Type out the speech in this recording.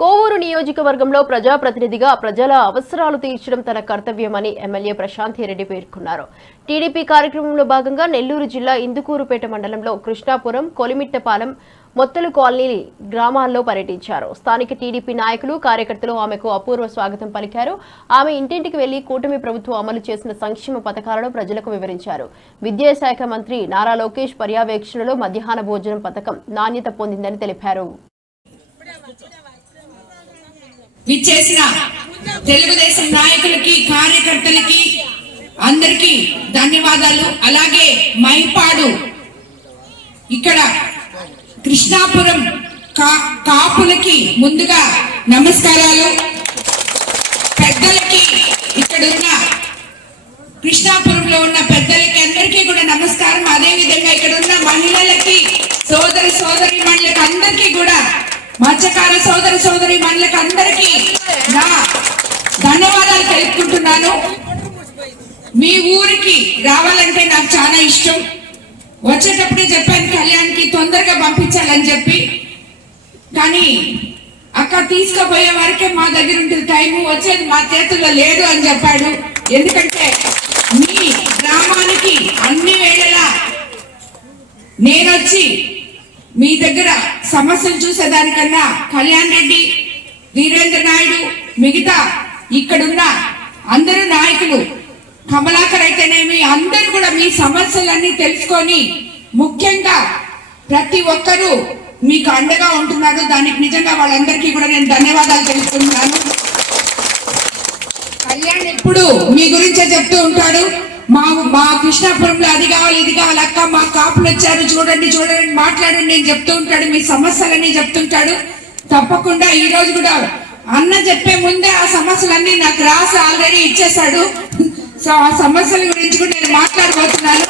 కోవూరు నియోజకవర్గంలో ప్రజాప్రతినిధిగా ప్రజల అవసరాలు తీర్చడం తన కర్తవ్యమని ఎమ్మెల్యే ప్రశాంతిరెడ్డి పేర్కొన్నారు. టీడీపీ కార్యక్రమంలో భాగంగా నెల్లూరు జిల్లా ఇందుకూరుపేట మండలంలో కృష్ణాపురం కొలిమిట్టపాలెం మొత్తలు కాలనీ గ్రామాల్లో పర్యటించారు. స్థానిక టీడీపీ నాయకులు కార్యకర్తలు ఆమెకు అపూర్వ స్వాగతం పలికారు. ఆమె ఇంటింటికి వెళ్ళి కూటమి ప్రభుత్వం అమలు చేసిన సంక్షేమ పథకాలను ప్రజలకు వివరించారు. విద్యాశాఖ మంత్రి నారా లోకేష్ పర్యవేక్షణలో మధ్యాహ్న భోజనం పథకం నాణ్యత పొందిందని తెలిపారు. విచ్చేసిన తెలుగుదేశం నాయకులకి కార్యకర్తలకి అందరికీ ధన్యవాదాలు. అలాగే మైపాడు ఇక్కడ కృష్ణాపురం కా కాపులకి ముందుగా నమస్కారాలు. పెద్దలకి ఇక్కడున్న కృష్ణాపురంలో ఉన్న పెద్దలకి అందరికీ కూడా నమస్కారం. అదే విధంగా ఇక్కడ ఉన్న మహిళలకి సోదరి సోదరి మహిళలకు అందరికీ కూడా మత్స్యకార సోదరి సోదరి మహిళలకు అందరికీ నా ధన్యవాదాలు తెలుపుకుంటున్నాను. మీ ఊరికి రావాలంటే నాకు చాలా ఇష్టం. వచ్చేటప్పుడే చెప్పాను కళ్యాణ్కి తొందరగా పంపించాలని చెప్పి. కానీ అక్క తీసుకుపోయే వరకే మా దగ్గర ఉంటుంది టైం వచ్చేది మా చేతుల్లో లేదు అని చెప్పాడు. ఎందుకంటే మీ గ్రామానికి అన్ని వేళలా నేనొచ్చి మీ దగ్గర సమస్యలు చూసేదానికన్నా కళ్యాణ్ రెడ్డి వీరేంద్ర నాయుడు మిగతా ఇక్కడున్న అందరు నాయకులు కమలాకర్ అయితేనేమి అందరూ కూడా మీ సమస్యలన్నీ తెలుసుకొని ముఖ్యంగా ప్రతి ఒక్కరూ మీకు అండగా ఉంటున్నారు. దానికి నిజంగా వాళ్ళందరికీ కూడా నేను ధన్యవాదాలు తెలుపుతున్నాను. కళ్యాణ్ ఎప్పుడు మీ గురించే చెప్తూ ఉంటాడు. మా మా కృష్ణాపురంలో అది కావాలి ఇది కావాలి. అక్క మా కాపులు వచ్చారు. చూడండి చూడండి మాట్లాడండి నేను చెప్తూ ఉంటాడు. మీ సమస్యలన్నీ చెప్తుంటాడు తప్పకుండా ఈ రోజు కూడా అన్న చెప్పే ముందే ఆ సమస్యలన్నీ నాకు రాసి ఆల్రెడీ ఇచ్చేశాడు. సో ఆ సమస్యల గురించి కూడా నేను మాట్లాడబోతున్నాను.